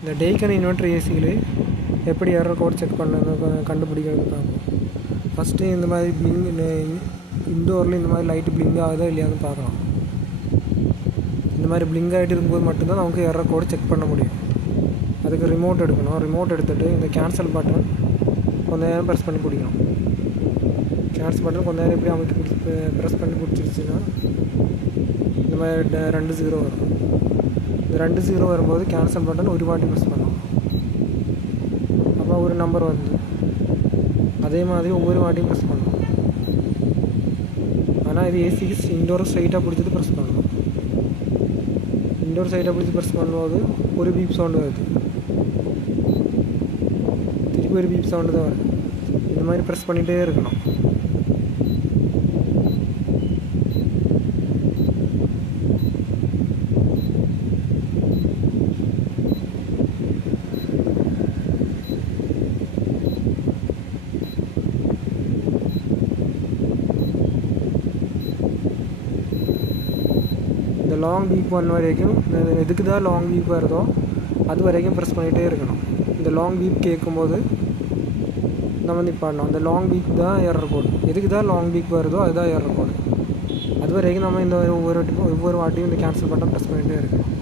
இந்த taken inverter ஏசியில் எப்படி எரர் கோட் செக் பண்ணது கண்டுபிடிக்கிறது பார்ப்போம். ஃபஸ்ட்டு இந்த மாதிரி இன்டோரில் இந்த மாதிரி லைட்டு பிளிங்க் ஆகுதா இல்லையான்னு பார்க்கலாம். இந்த மாதிரி பிளிங்க் ஆகிட்டு இருக்கும்போது மட்டும்தான் நமக்கு எரர் கோட் செக் பண்ண முடியும். அதுக்கு ரிமோட் எடுக்கணும். ரிமோட் எடுத்துகிட்டு இந்த கேன்சல் பட்டன் கொஞ்ச நேரம் ப்ரெஸ் பண்ணி பிடிக்கணும். கேன்சல் பட்டன் கொஞ்ச நேரம் எப்படி அமைக்க ப்ரெஸ் பண்ணி பிடிச்சிருச்சுன்னா இந்த மாதிரி 2 0 வரும். இந்த 2 0 வரும்போது கேன்சல் பட்டன் ஒரு வாட்டி ப்ரெஸ் பண்ணலாம். அப்போ ஒரு நம்பர் வருது. அதே மாதிரி ஒவ்வொரு வாட்டியும் ப்ரெஸ் பண்ணணும். ஆனால் இது ஏசிக்கு இன்டோர் ஸ்ட்ரைட்டாக பிடிச்சது ப்ரெஸ் பண்ணணும். இன்டோர் சைடாக பிடிச்சி ப்ரெஸ் பண்ணும்போது ஒரு பீப் சவுண்டு வருது. திருப்பி ஒரு பீப் சவுண்டு தான் வருது. இந்த மாதிரி ப்ரெஸ் பண்ணிகிட்டே இருக்கணும். இந்த லாங் பீப் பண்ண வரைக்கும் எதுக்கு தான் லாங் பீப் வருதோ அது வரைக்கும் ப்ரெஸ் பண்ணிகிட்டே இருக்கணும். இந்த லாங் பீப் கேட்கும்போது நம்ம நிப்பாடணும். அந்த லாங் பீப் தான் எரர் கோடு. எதுக்கு தான் லாங் பீப் வருதோ அதுதான் எரர் கோடு. அது வரைக்கும் நம்ம இந்த ஒவ்வொரு வாட்டியும் இந்த கேன்சல் பட்டன் ப்ரெஸ் பண்ணிகிட்டே இருக்கணும்.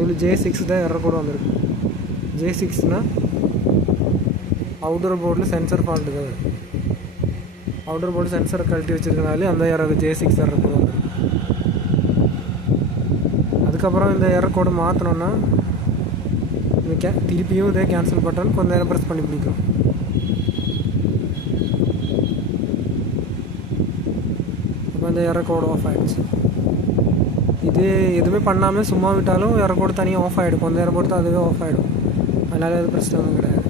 இதில் J6 தான் எரர் கோடு வந்திருக்கு. J6னால் அவுட்டர் போர்டில் சென்சர் ஃபால்ட்டு தான். அவுட்டர் போர்டு சென்சரை கழட்டி வச்சுருக்கனாலே அந்த J6 எரர் கோடு வந்துருக்கு. அதுக்கப்புறம் இந்த எரர் கோடை மாற்றணுன்னா திருப்பியும் இதே கேன்சல் பட்டன் கொஞ்ச நேரம் ப்ரெஸ் பண்ணி பிடிக்கும். அப்போ இந்த எரர் கோடு ஆஃப் ஆகிடுச்சு. இது எதுவுமே பண்ணாமல் சும்மா விட்டாலும் எரர் கோடு தனியாக ஆஃப் ஆகிடும். கொஞ்ச நேரம் பொறுத்து அதுவே ஆஃப் ஆகிடும். அதனால் அது பிரச்சனை ஒன்றும் கிடையாது.